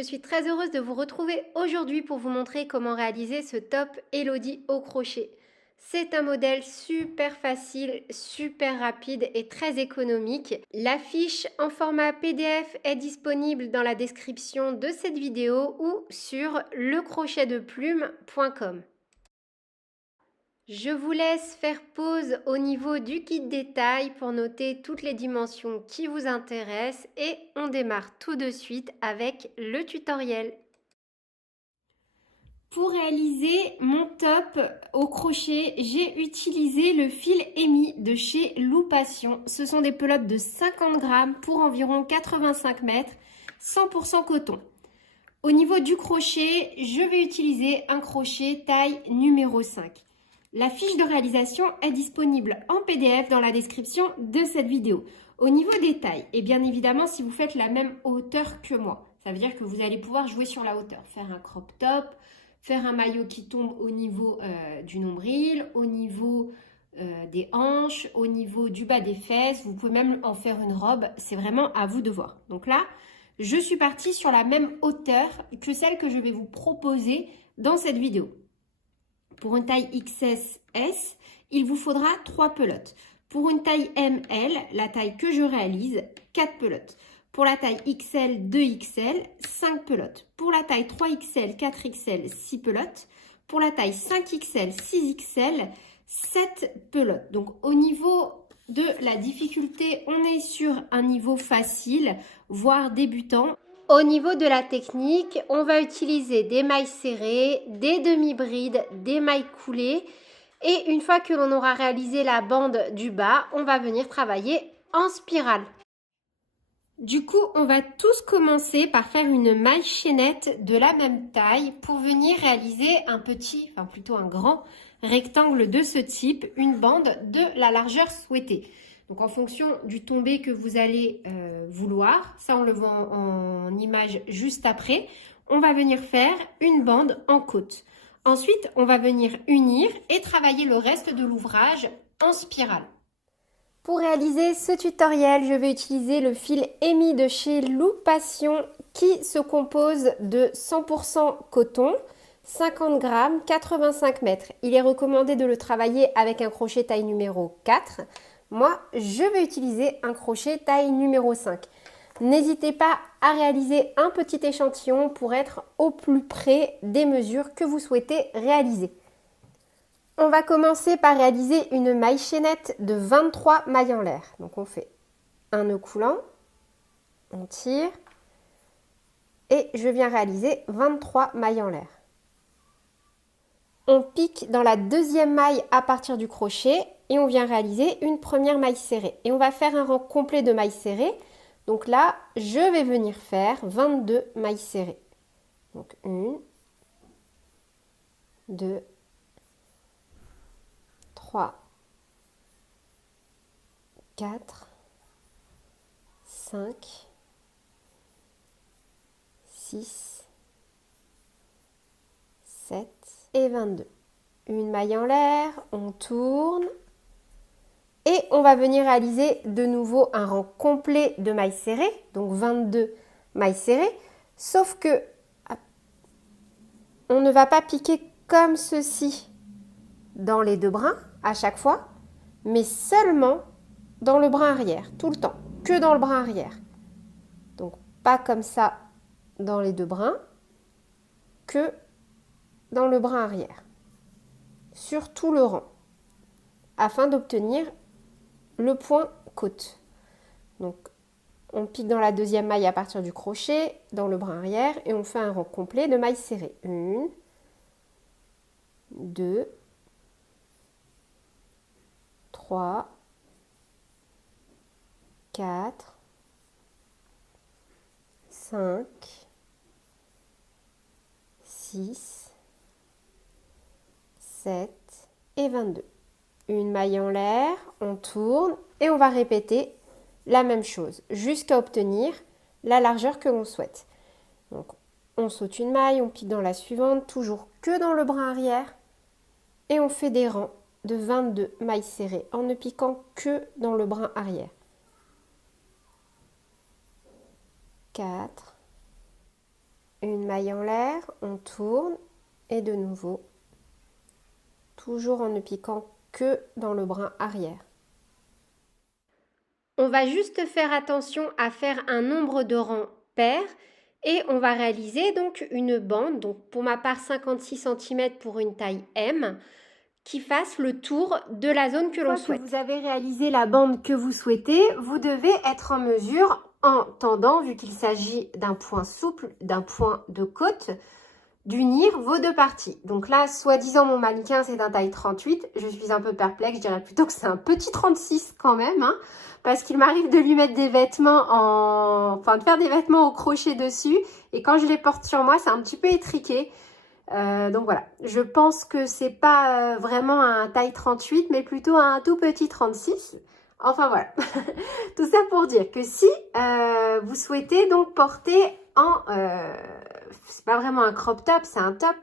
Je suis très heureuse de vous retrouver aujourd'hui pour vous montrer comment réaliser ce top Elodie au crochet. C'est un modèle super facile, super rapide et très économique. La fiche en format PDF est disponible dans la description de cette vidéo ou sur lecrochetdeplume.com. Je vous laisse faire pause au niveau du kit détail pour noter toutes les dimensions qui vous intéressent et on démarre tout de suite avec le tutoriel. Pour réaliser mon top au crochet, j'ai utilisé le fil émis de chez Loupation. Ce sont des pelotes de 50 grammes pour environ 85 mètres, 100% coton. Au niveau du crochet, je vais utiliser un crochet taille numéro 5. La fiche de réalisation est disponible en PDF dans la description de cette vidéo. Au niveau des tailles, et bien évidemment si vous faites la même hauteur que moi, ça veut dire que vous allez pouvoir jouer sur la hauteur, faire un crop top, faire un maillot qui tombe au niveau du nombril, au niveau des hanches, au niveau du bas des fesses, vous pouvez même en faire une robe, c'est vraiment à vous de voir. Donc là, je suis partie sur la même hauteur que celle que je vais vous proposer dans cette vidéo. Pour une taille XS, il vous faudra 3 pelotes. Pour une taille ML, la taille que je réalise, 4 pelotes. Pour la taille XL, 2XL, 5 pelotes. Pour la taille 3XL, 4XL, 6 pelotes. Pour la taille 5XL, 6XL, 7 pelotes. Donc au niveau de la difficulté, on est sur un niveau facile, voire débutant. Au niveau de la technique, on va utiliser des mailles serrées, des demi-brides, des mailles coulées. Et une fois que l'on aura réalisé la bande du bas, on va venir travailler en spirale. Du coup, on va tous commencer par faire une maille chaînette de la même taille pour venir réaliser un petit, enfin plutôt un grand rectangle de ce type, une bande de la largeur souhaitée. Donc en fonction du tombé que vous allez vouloir, ça on le voit en image juste après, on va venir faire une bande en côte. Ensuite, on va venir unir et travailler le reste de l'ouvrage en spirale. Pour réaliser ce tutoriel, je vais utiliser le fil émis de chez Loupation qui se compose de 100% coton, 50 grammes, 85 mètres. Il est recommandé de le travailler avec un crochet taille numéro 4. Moi, je vais utiliser un crochet taille numéro 5. N'hésitez pas à réaliser un petit échantillon pour être au plus près des mesures que vous souhaitez réaliser. On va commencer par réaliser une maille chaînette de 23 mailles en l'air. Donc on fait un nœud coulant, on tire et je viens réaliser 23 mailles en l'air. On pique dans la deuxième maille à partir du crochet et on vient réaliser une première maille serrée. Et on va faire un rang complet de mailles serrées. Donc là, je vais venir faire 22 mailles serrées. Donc 1, 2, 3, 4, 5, 6, 7 et 22. Une maille en l'air, on tourne et on va venir réaliser de nouveau un rang complet de mailles serrées, donc 22 mailles serrées, sauf que on ne va pas piquer comme ceci dans les deux brins à chaque fois, mais seulement dans le brin arrière, tout le temps, que dans le brin arrière. Donc pas comme ça dans les deux brins, que dans le brin arrière, sur tout le rang, afin d'obtenir le point côte. Donc on pique dans la deuxième maille à partir du crochet, dans le brin arrière, et on fait un rang complet de mailles serrées. 1, 2, 3, 4, 5, 6, 7 et 22. Une maille en l'air, on tourne et on va répéter la même chose jusqu'à obtenir la largeur que l'on souhaite. Donc, on saute une maille, on pique dans la suivante, toujours que dans le brin arrière et on fait des rangs de 22 mailles serrées en ne piquant que dans le brin arrière. 4, Une maille en l'air, on tourne et de nouveau, toujours en ne piquant que dans le brin arrière. On va juste faire attention à faire un nombre de rangs pair et on va réaliser donc une bande, donc pour ma part 56 cm pour une taille M, qui fasse le tour de la zone que l'on souhaite. Une fois que vous avez réalisé la bande que vous souhaitez, vous devez être en mesure, en tendant, vu qu'il s'agit d'un point souple, d'un point de côte, d'unir vos deux parties. Donc là, soi-disant, mon mannequin, c'est d'un taille 38. Je suis un peu perplexe, je dirais plutôt que c'est un petit 36 quand même, hein, parce qu'il m'arrive de lui mettre des vêtements enfin, de faire des vêtements au crochet dessus. Et quand je les porte sur moi, c'est un petit peu étriqué. Donc voilà, je pense que c'est pas vraiment un taille 38, mais plutôt un tout petit 36. Enfin voilà, tout ça pour dire que si vous souhaitez donc porter en... c'est pas vraiment un crop top, c'est un top.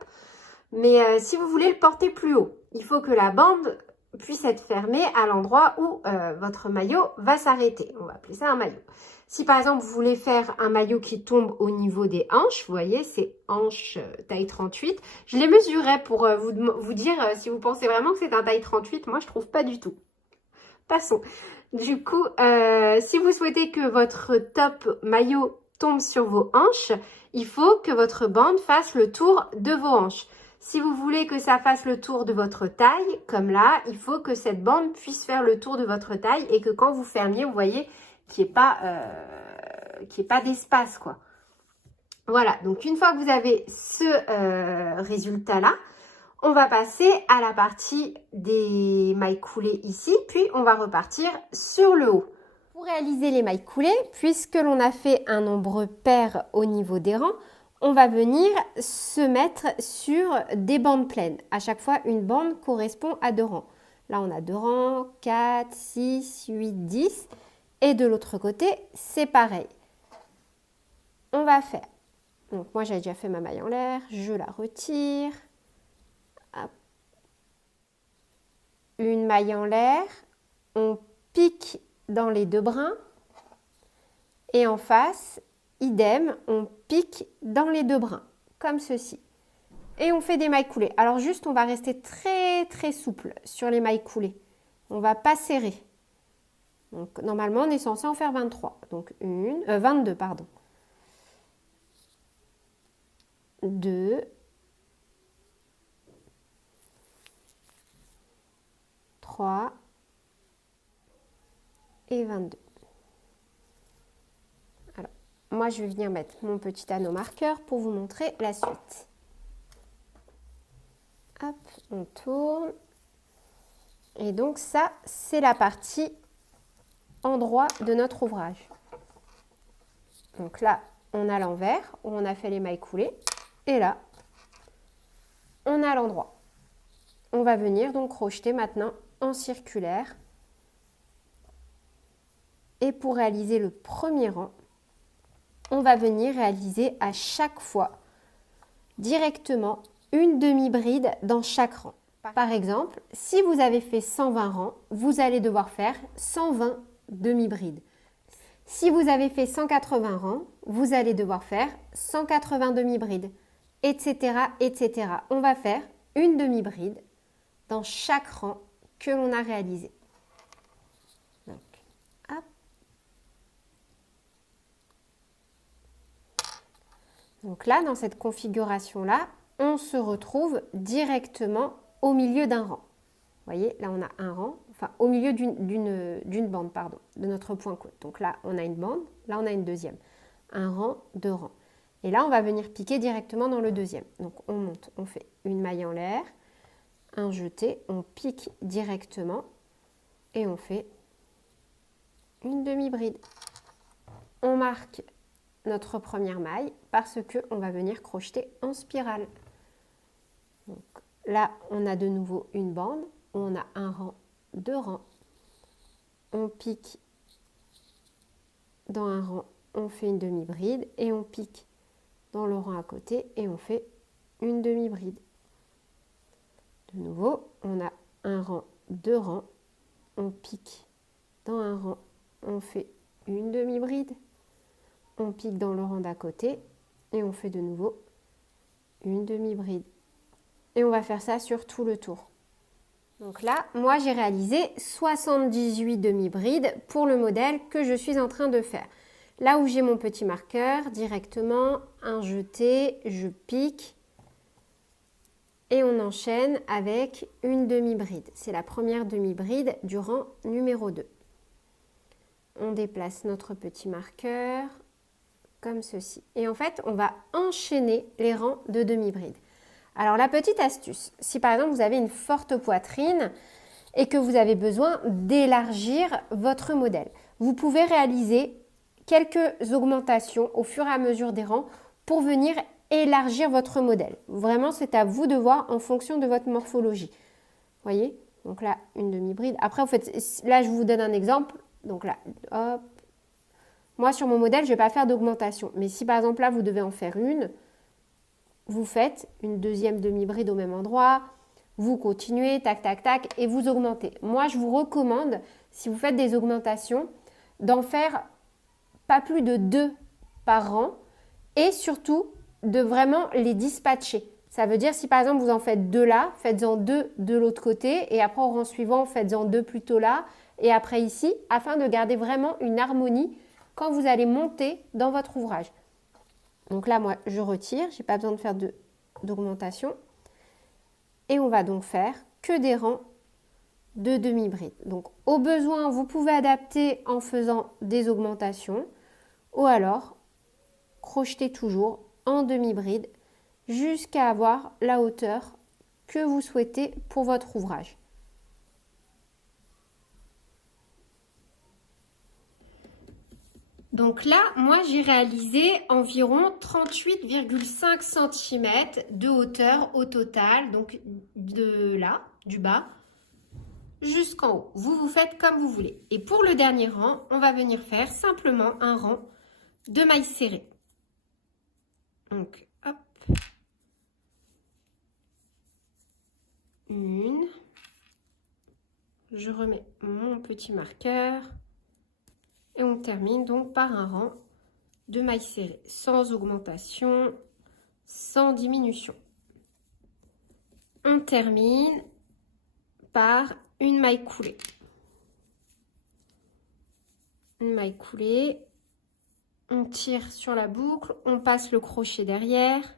Mais si vous voulez le porter plus haut, il faut que la bande puisse être fermée à l'endroit où votre maillot va s'arrêter. On va appeler ça un maillot. Si par exemple vous voulez faire un maillot qui tombe au niveau des hanches, vous voyez, c'est hanches taille 38. Je les mesurerai pour vous dire si vous pensez vraiment que c'est un taille 38. Moi, je trouve pas du tout. Passons. Du coup, si vous souhaitez que votre top maillot tombe sur vos hanches, il faut que votre bande fasse le tour de vos hanches. Si vous voulez que ça fasse le tour de votre taille, comme là, il faut que cette bande puisse faire le tour de votre taille et que quand vous fermiez, vous voyez qu'il n'y ait pas d'espace, quoi. Voilà, donc une fois que vous avez ce résultat-là, on va passer à la partie des mailles coulées ici, puis on va repartir sur le haut. Pour réaliser les mailles coulées, puisque l'on a fait un nombre pair au niveau des rangs, on va venir se mettre sur des bandes pleines. À chaque fois, une bande correspond à 2 rangs. Là, on a 2 rangs, 4, 6, 8, 10. Et de l'autre côté, c'est pareil. On va faire. Donc, moi, j'ai déjà fait ma maille en l'air. Je la retire. Hop. Une maille en l'air. On pique dans les 2 brins. Et en face, idem, on pique dans les 2 brins, comme ceci. Et on fait des mailles coulées. Alors juste, on va rester très très souple sur les mailles coulées. On ne va pas serrer. Donc normalement, on est censé en faire 23. Donc 22, pardon. 2, 3 et 22. Alors, moi, je vais venir mettre mon petit anneau marqueur pour vous montrer la suite. Hop, on tourne. Et donc ça, c'est la partie endroit de notre ouvrage. Donc là, on a l'envers où on a fait les mailles coulées. Et là, on a l'endroit. On va venir donc crocheter maintenant en circulaire. Et pour réaliser le premier rang, on va venir réaliser à chaque fois directement une demi-bride dans chaque rang. Par exemple, si vous avez fait 120 rangs, vous allez devoir faire 120 demi-brides. Si vous avez fait 180 rangs, vous allez devoir faire 180 demi-brides, etc., etc. On va faire une demi-bride dans chaque rang que l'on a réalisé. Donc, hop. Donc là, dans cette configuration-là, on se retrouve directement au milieu d'un rang. Vous voyez, là, on a un rang, enfin, au milieu d'une bande, pardon, de notre point côte. Donc là, on a une bande, là, on a une deuxième. Un rang, 2 rangs. Et là, on va venir piquer directement dans le deuxième. Donc, on monte, on fait une maille en l'air, un jeté, on pique directement et on fait une demi-bride. On marque notre première maille parce qu'on va venir crocheter en spirale. Donc, là, on a de nouveau une bande, on a un rang, 2 rangs. On pique dans un rang, on fait une demi-bride et on pique dans le rang à côté et on fait une demi-bride. De nouveau, on a un rang, 2 rangs, on pique dans un rang, on fait une demi-bride, on pique dans le rang d'à côté Et on fait de nouveau une demi-bride. Et on va faire ça sur tout le tour. Donc là, moi j'ai réalisé 78 demi-brides pour le modèle que je suis en train de faire. Là où j'ai mon petit marqueur, directement, un jeté, je pique et on enchaîne avec une demi-bride. C'est la première demi-bride du rang numéro 2. On déplace notre petit marqueur comme ceci. Et en fait, on va enchaîner les rangs de demi-bride. Alors la petite astuce, si par exemple vous avez une forte poitrine et que vous avez besoin d'élargir votre modèle, vous pouvez réaliser quelques augmentations au fur et à mesure des rangs pour venir élargir votre modèle. Vraiment, c'est à vous de voir en fonction de votre morphologie. Voyez? Donc là, une demi-bride. Après, vous faites, là, je vous donne un exemple. Donc là, hop. Moi, sur mon modèle, je ne vais pas faire d'augmentation. Mais si par exemple là, vous devez en faire une, vous faites une deuxième demi-bride au même endroit, vous continuez, tac, tac, tac, et vous augmentez. Moi, je vous recommande, si vous faites des augmentations, d'en faire pas plus de 2 par rang et surtout de vraiment les dispatcher. Ça veut dire si par exemple vous en faites 2 là, faites-en 2 de l'autre côté et après au rang suivant, faites-en 2 plutôt là et après ici, afin de garder vraiment une harmonie quand vous allez monter dans votre ouvrage. Donc là, moi, je retire, je n'ai pas besoin de faire d'augmentation. Et on va donc faire que des rangs de demi-bride. Donc, au besoin, vous pouvez adapter en faisant des augmentations ou alors crocheter toujours en demi-bride jusqu'à avoir la hauteur que vous souhaitez pour votre ouvrage. Donc là, moi, j'ai réalisé environ 38,5 cm de hauteur au total, donc de là, du bas, jusqu'en haut. Vous faites comme vous voulez. Et pour le dernier rang, on va venir faire simplement un rang de mailles serrées. Donc, hop. Une. Je remets mon petit marqueur. Et on termine donc par un rang de mailles serrées, sans augmentation, sans diminution. On termine par une maille coulée. Une maille coulée, on tire sur la boucle, on passe le crochet derrière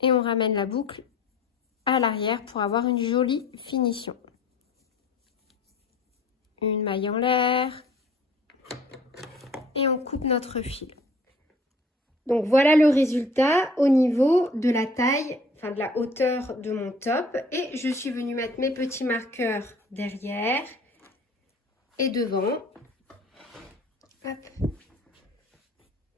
et on ramène la boucle à l'arrière pour avoir une jolie finition. Une maille en l'air et on coupe notre fil. Donc voilà le résultat au niveau de la taille, enfin de la hauteur de mon top. Et je suis venue mettre mes petits marqueurs derrière et devant. Hop. Vous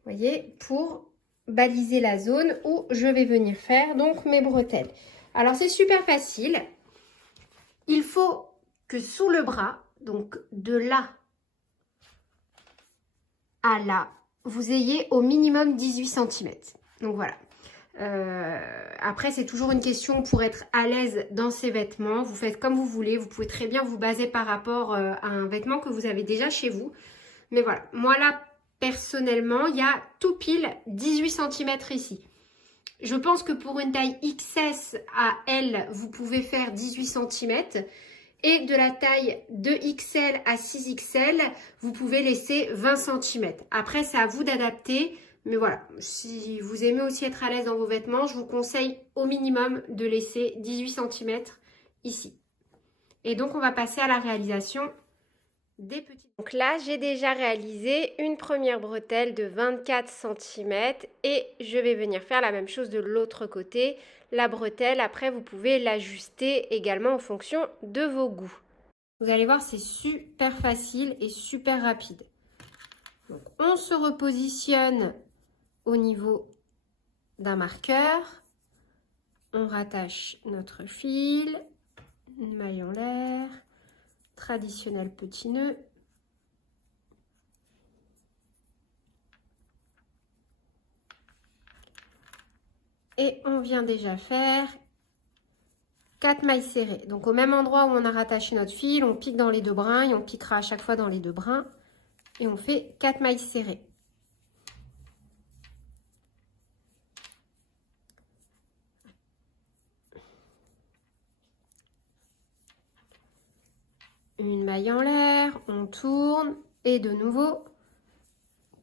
voyez, pour baliser la zone où je vais venir faire donc mes bretelles. Alors c'est super facile. Il faut que sous le bras, donc de là à là, vous ayez au minimum 18 cm. Donc voilà. Après, c'est toujours une question pour être à l'aise dans ces vêtements. Vous faites comme vous voulez. Vous pouvez très bien vous baser par rapport à un vêtement que vous avez déjà chez vous. Mais voilà, moi là, personnellement, il y a tout pile 18 cm ici. Je pense que pour une taille XS à L, vous pouvez faire 18 cm. Et de la taille de XL à 6XL, vous pouvez laisser 20 cm. Après, c'est à vous d'adapter. Mais voilà, si vous aimez aussi être à l'aise dans vos vêtements, je vous conseille au minimum de laisser 18 cm ici. Et donc, on va passer à la réalisation des petits. Donc là, j'ai déjà réalisé une première bretelle de 24 cm et je vais venir faire la même chose de l'autre côté. La bretelle, après, vous pouvez l'ajuster également en fonction de vos goûts. Vous allez voir, c'est super facile et super rapide. Donc, on se repositionne au niveau d'un marqueur. On rattache notre fil, une maille en l'air, traditionnel petit nœud. Et on vient déjà faire 4 mailles serrées. Donc au même endroit où on a rattaché notre fil, on pique dans les deux brins et on piquera à chaque fois dans les deux brins. Et on fait 4 mailles serrées. Une maille en l'air, on tourne et de nouveau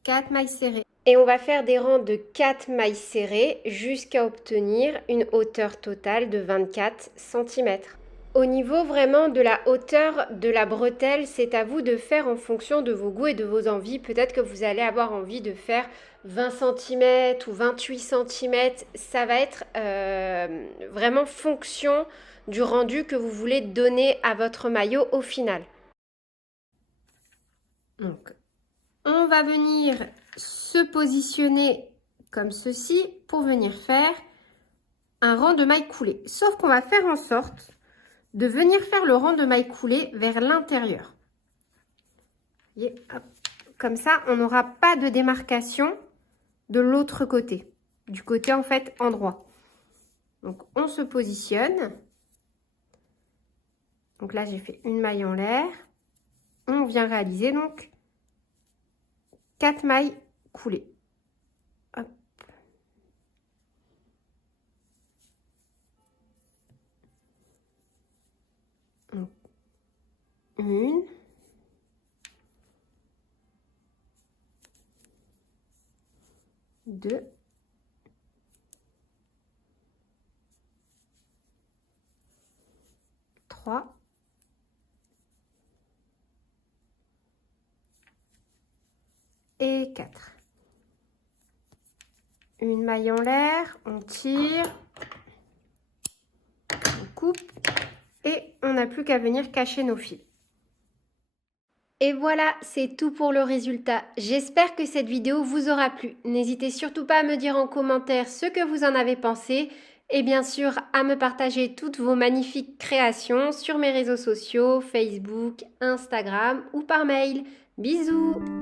4 mailles serrées. Et on va faire des rangs de 4 mailles serrées jusqu'à obtenir une hauteur totale de 24 cm. Au niveau vraiment de la hauteur de la bretelle, c'est à vous de faire en fonction de vos goûts et de vos envies. Peut-être que vous allez avoir envie de faire 20 cm ou 28 cm. Ça va être vraiment fonction du rendu que vous voulez donner à votre maillot au final. Donc, on va venir se positionner comme ceci pour venir faire un rang de mailles coulées. Sauf qu'on va faire en sorte de venir faire le rang de mailles coulées vers l'intérieur. Comme ça, on n'aura pas de démarcation de l'autre côté, du côté en fait endroit. Donc, on se positionne. Donc là, j'ai fait une maille en l'air. On vient réaliser donc 4 mailles coulées. Hop. Donc, 1, 2, 3, 4. Une maille en l'air, on tire, on coupe et on n'a plus qu'à venir cacher nos fils. Et voilà, c'est tout pour le résultat. J'espère que cette vidéo vous aura plu. N'hésitez surtout pas à me dire en commentaire ce que vous en avez pensé et bien sûr à me partager toutes vos magnifiques créations sur mes réseaux sociaux, Facebook, Instagram ou par mail. Bisous!